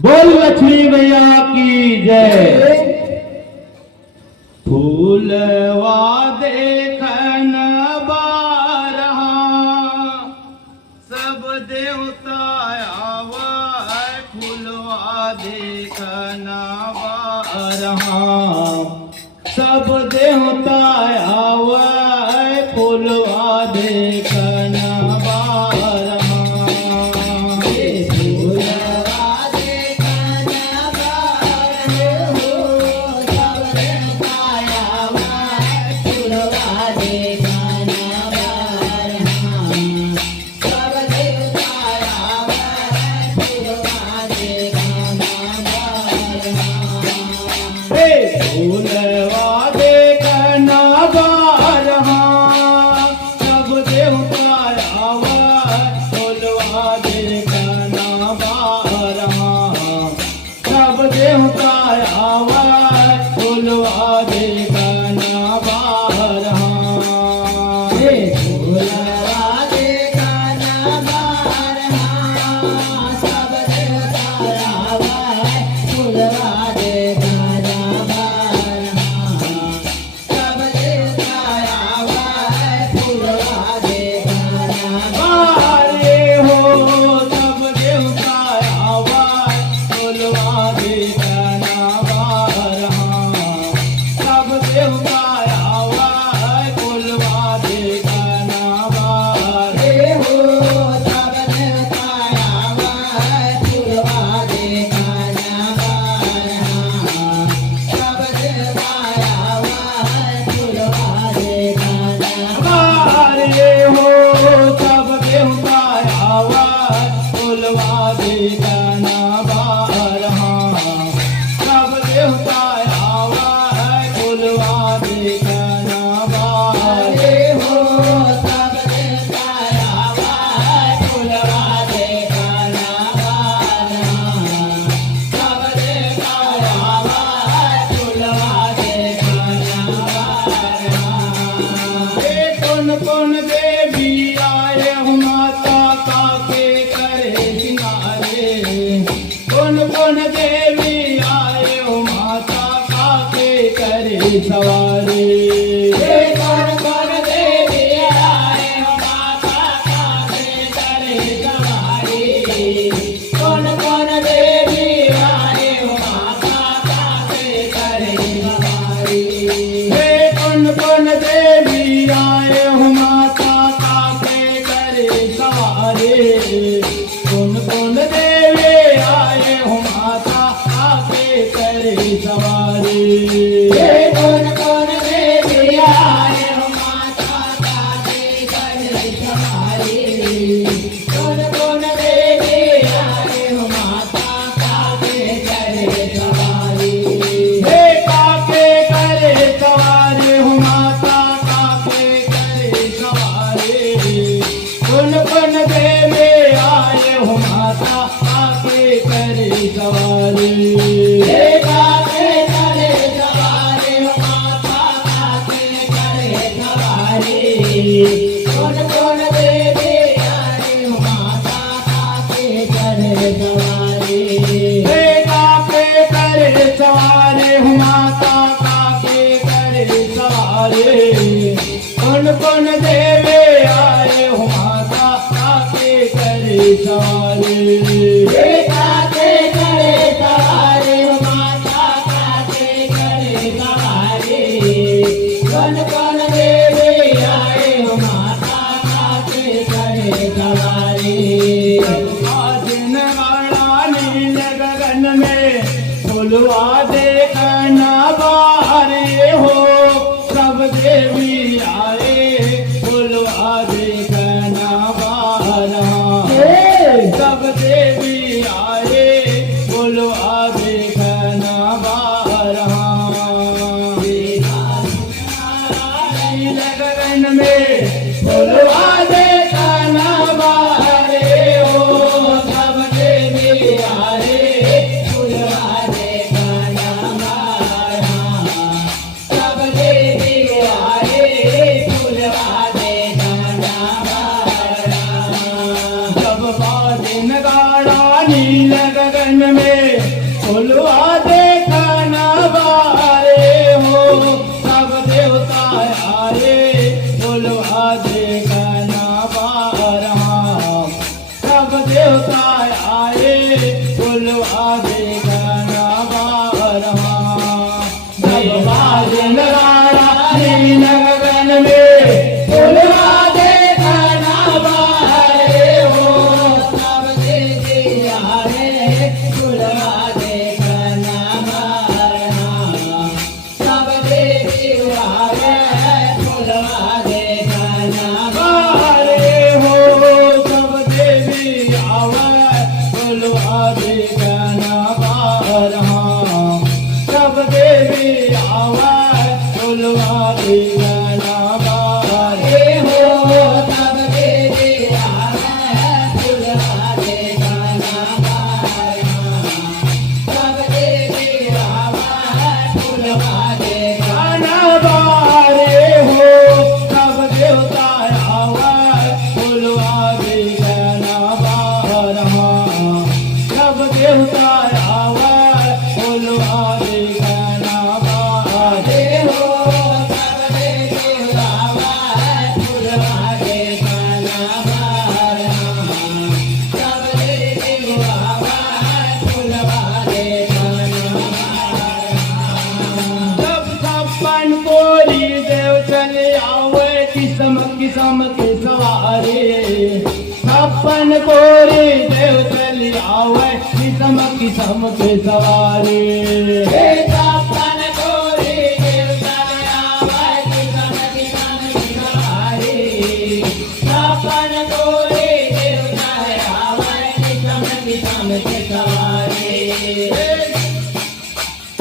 बोल लक्ष्मी मैया की जय। फूलवा देखन बारहा सब देवता आवा, फूलवा देखन बारहा सब देवता आवा, फूलवा देखन सवारी कौन कौन देवी आए हो माता काके करे सवारी, कौन कौन देवी आए हो माता काके करे सवारी, कौन कौन देवी आए हो माता काके करे सवारी, कौन कौन देवी आए हो माता काके करे सवारी। कौन कौन देवी आए हो माता काके करे सवारी, काके करे सवारी हो माता काके करे सवारी, कौन कौन देवी आए हो माता काके करे सवारी, काके करे सवारी हो माता काके करे सवारी, कौन कौन देवी आए हो माता काके करे सवारी। दिन वाला नील गगन में फुलवा देखना बारे हो सब देवी आए, फुलवा देखना बारा सब देवी आए, फुलवा देखना बारा नील गगन में फुलवा देखना बारे हो सब देवी आए, फुलवा देखना फुलवा दे गाना बारहा जब बाजे नगाड़ा नील गगन में फुलवा दे गाना बारे हो सब दे दिया रे फुलवा दे गाना बारहा सब दे दिया रे फुलवा दे गाना बारे हो सब देवी आवे फुलवा दे गाना बारहा सब देवी आवे फुलवा दे गाना बारे हो सब देवी आवे फुलवा दे गाना बारहा सब देवी आवे फुलवा दे गाना बारे हो सब देवता आवे फुलवा दे गाना बारहा सब देवता आवे फुलवा दे गाना बारे हो सब देवता आवे फुलवा दे गाना बारहा सब देवता आवे फुलवा दे गाना बारहा जब छप्पन कोरी देव चले आवे किस्म किस्म के सवारे छप्पन कोरी देव चले आवे किस्म किस्म के सवारे छप्पन कोरी देव चले आवे किस्म किस्म के सवारे छप्पन कोरी देव चले आवे किस्म किस्म के सवारे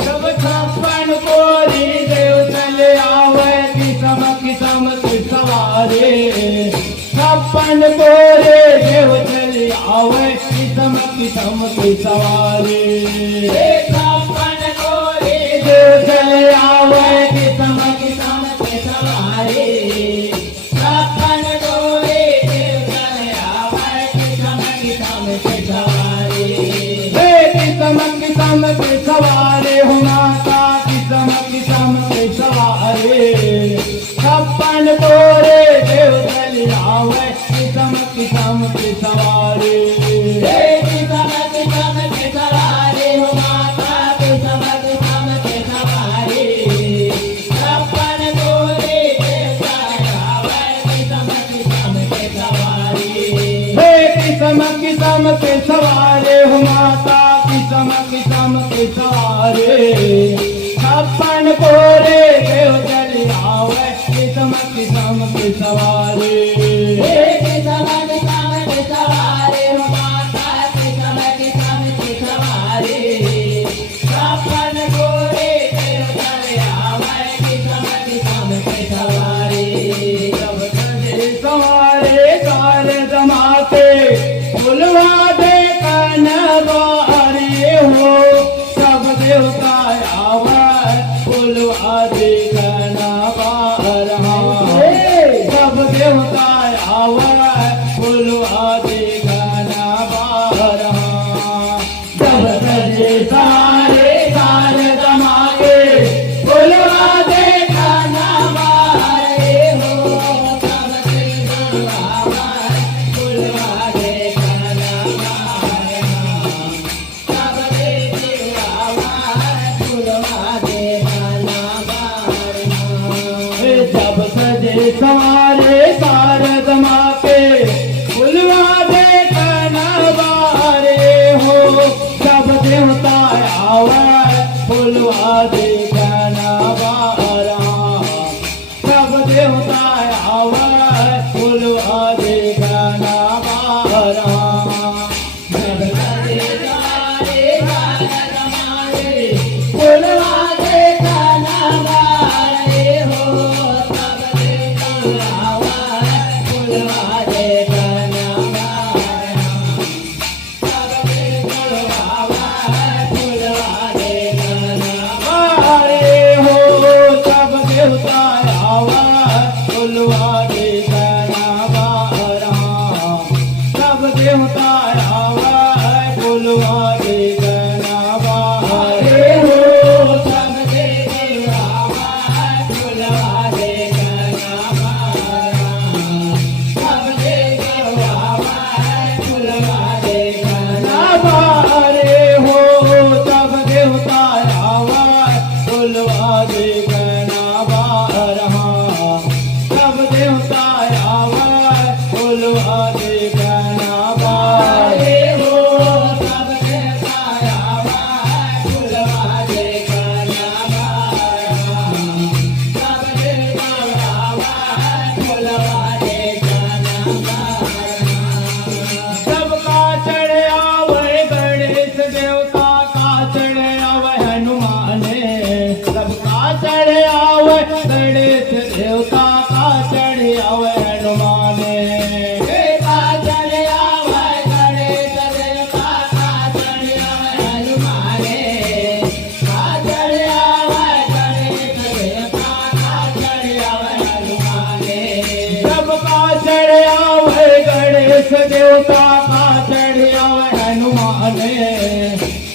सब छप्पन कोरी देव चले आवे किस्म किस्म के सवारे छप्पन कोरे देव चले आवे किस्म किस्म के सवारे छप्पन कोरे देव चले आवे किस्म किस्म के सवारे छप्पन कोरे देव चले आवे किस्म किस्म के सवारे किस्म किस्म के सवारे हो माता किस्म किस्म के सवारे छप्पन कोरे देव चले आवे किस्म किस्म के सवारे किस्म किस्म के सवारे हो माता किस्म किस्म के सवारे छप्पन कोरे देव चले आवे किस्म किस्म के सवारे किस्म किस्म के सवारे हो माता किस्म किस्म के सवारे छप्पन कोरे देव चले आवे किस्म किस्म के सवारे किस्म किस्म के सवारे हो माता किस्म किस्म के सवारे छप्पन कोरे देव चले आवे किस्म किस्म के सवारे सब सजे सवारे कार जमाते फुलवा दे गाना बारे हो सब देवता आवे फुलवा दे गाना बारहा सब देवता आवे फुलवा दे गाना बारहा जब सजे सारे कार जमाते फुलवा दे गाना बारे हो सब देवता आवे फुलवा दे गाना बारहा सब देवता आवे फुलवा दे गाना बारहा जब सजे सवारे सार जमा के फुलवा दे गाना बारे हो सब देवता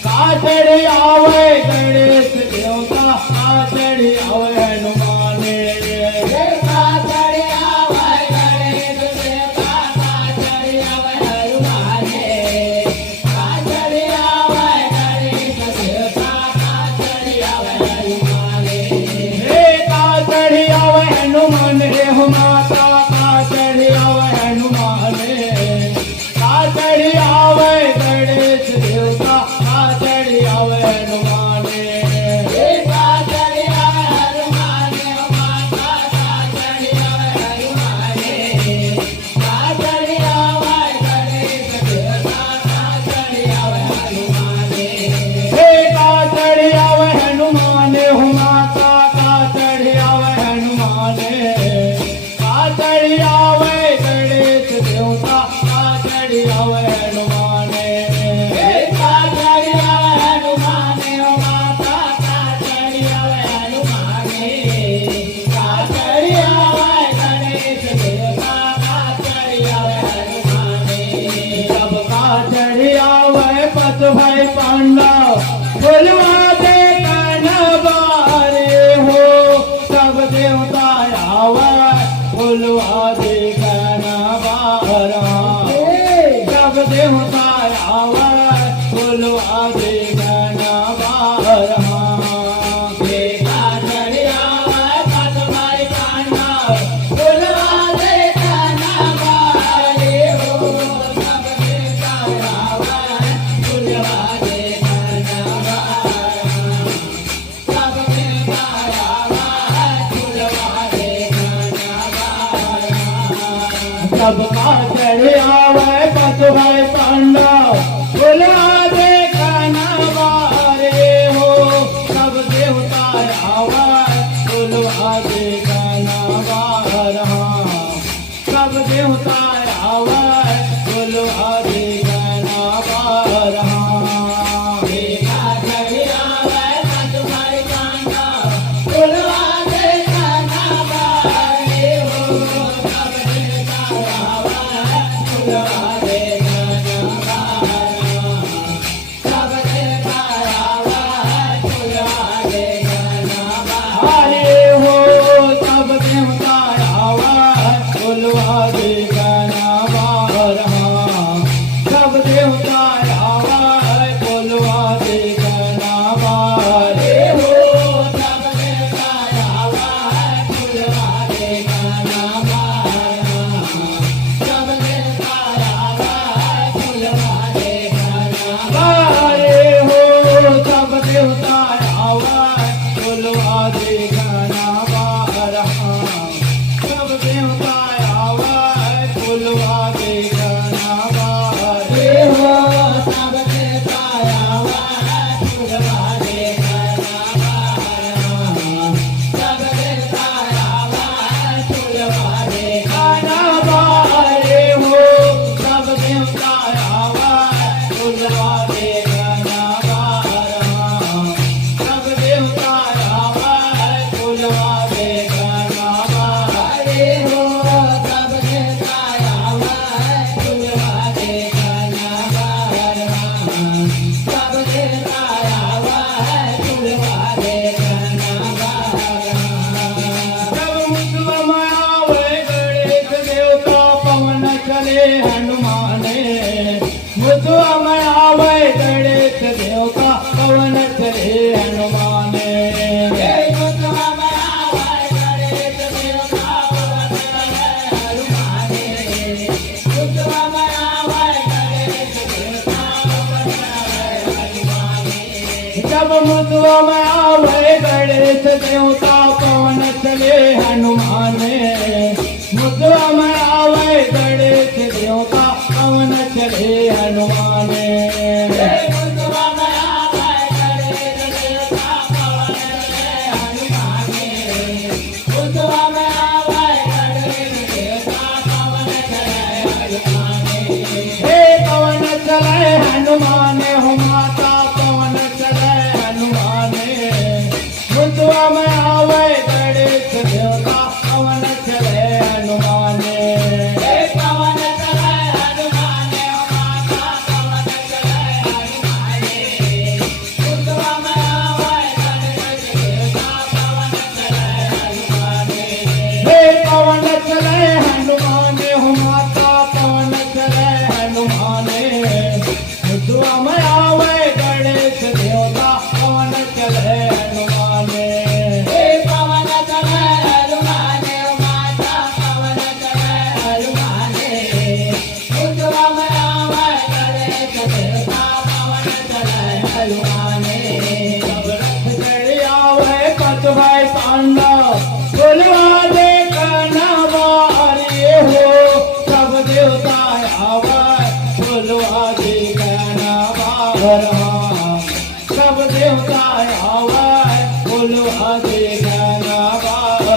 का चढ़ी आवे गणेश देवता का चढ़ी आवे हनुमान का चढ़ी आवे गणेश देवता का चढ़ी आवे हनुमान का चढ़ी आवे गणेश देवता का चढ़ी आवे हनुमान हे का चढ़ी आवे हनुमान रे हो माता का चढ़ी आवे हनुमान का चढ़ी आवे गणेश देवता का चढ़ी आवे हनुमान का चढ़ी आवे हनुमान माता का चढ़ी आवे हनुमान का चढ़ी आवे गणेश देवता का चढ़ी आवे हनुमान हे का चढ़ी आवे हनुमान हो माता का चढ़ी आवे हनुमान का चढ़ी आवे गणेश देवता का चढ़ी आवे हनुमान का चढ़ी आवे हनुमान माता का चढ़ी आवे हनुमान का चढ़ी आवे गणेश देवता का चढ़ी आवे हनुमान सबका चढ़ी आवे पत भाई पांडव बोलवा दे बारे हो सब देवता आवे बोलवा दे बारा सब देवता आवे बोलवा दे बारा का चढ़ी आवे पत भाई पांडव बोलवा दे बारे हो सब देवता आवे बोलवा दे सब देवता आवे बोलवा दे सबका चढ़े आवे पत भाई पांडव बोला दे बारे हो सब देवता आवे बोलवा दे बारा सब देवता आवे बोलवा दे बारा का चढ़ी आवे पत भाई पांडव बोलवा दे बारे हो सब देवता आवे बोलवा दे सब देवता आवे बोलवा दे अरे हो सब देवता आवे बोलवा दे बारा सब देवता आवे बोलवा दे बारे हो सब देवता आवे बोलवा दे सब देवता आवे बोलवा दे बारे हो सब देवता आवे बोलवा दे बारा सब देवता आवे बोलवा दे बारे हो सब देवता आवे बोलवा दे सब देवता आवे बोलवा दे बारे हो सब देवता आवे बोलवा दे सब देवता आवे बोलवा दे अरे हो सब देवता आवे बोलवा दे सब देवता आवे बोलवा दे जब मुस्लिम आवे गणेश देवता पवन चले हनुमान मुस्लिम आवे गणेश देवता पवन चले हनुमान जब मुस्लिम आवे गणेश देवता पवन चले हनुमान मुस्लिम आवे गणेश देवता पवन चले हनुमान हे पवन चले हनुमान हो माता पवन चले हनुमान मुस्लिम आवे गणेश देवता पवन चले हनुमान पवन चले हनुमान माता हनुमाने सब रथ चढ़ी आवे कतवाय पांडव बोलवा दे कनवारी हो सब देवता आवे बोलवा दे कनवार सब देवता आवे बोलवा दे कनवार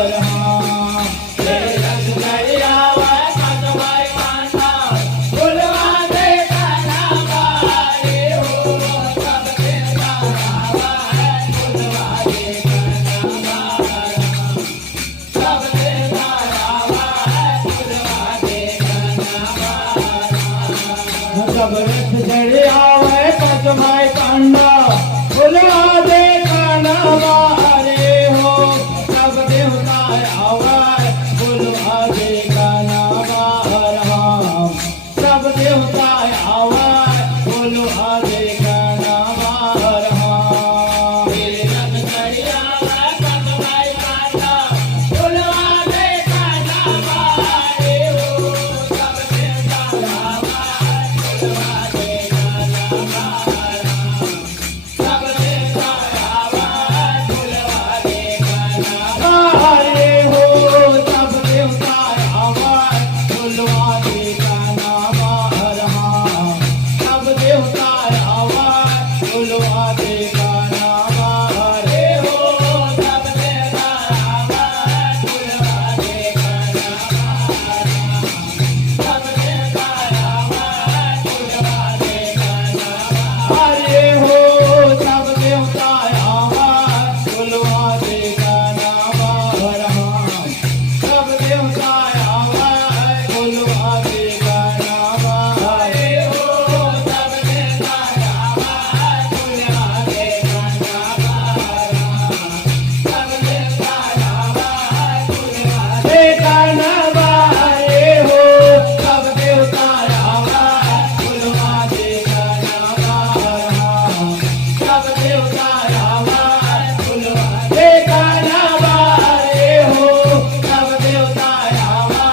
रथ चढ़ी आवे कतवाय पांडव बोलवा दे कनवारे हो सब देवता आवे बोलवा दे कनवार सब देवता आवे बोलवा दे कनवार सब रथ चढ़ी आवे कतवाय पांडव बोलवा दे कनवारे हो सब देवता आवे बोलवा दे कनवार सब देवता आवे बोलवा दे कनवार रथ चढ़ी आवे कतवाय पांडव बोलवा दे कनवारे हो सब देवता आवे बोलवा दे कनवार सब देवता आवे बोलवा दे कनवार हरे हो सब देवता आवे बोलवा दे कनवार सब देवता आवे बोलवा दे कनवार रे हो सब देवता आवे बोलवा दे कनवार सब देवता आवे बोलवा दे कनवार हरे हो सब देवता आवे बोलवा दे कनवार सब देवता आवे बोलवा दे कनवार रे हो सब देवता आवे बोलवा दे कनवार सब देवता आवे बोलवा दे हे कनवारे हो सब देवता आवे बोलवा दे कनवार सब देवता आवे बोलवा हे कनवारे हो सब देवता आवे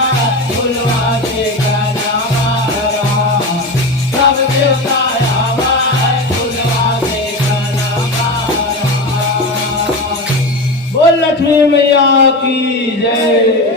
बोलवा दे कनवार सब देवता आवे बोलवा दे कनवार बोल लक्ष्मी मैया की जय।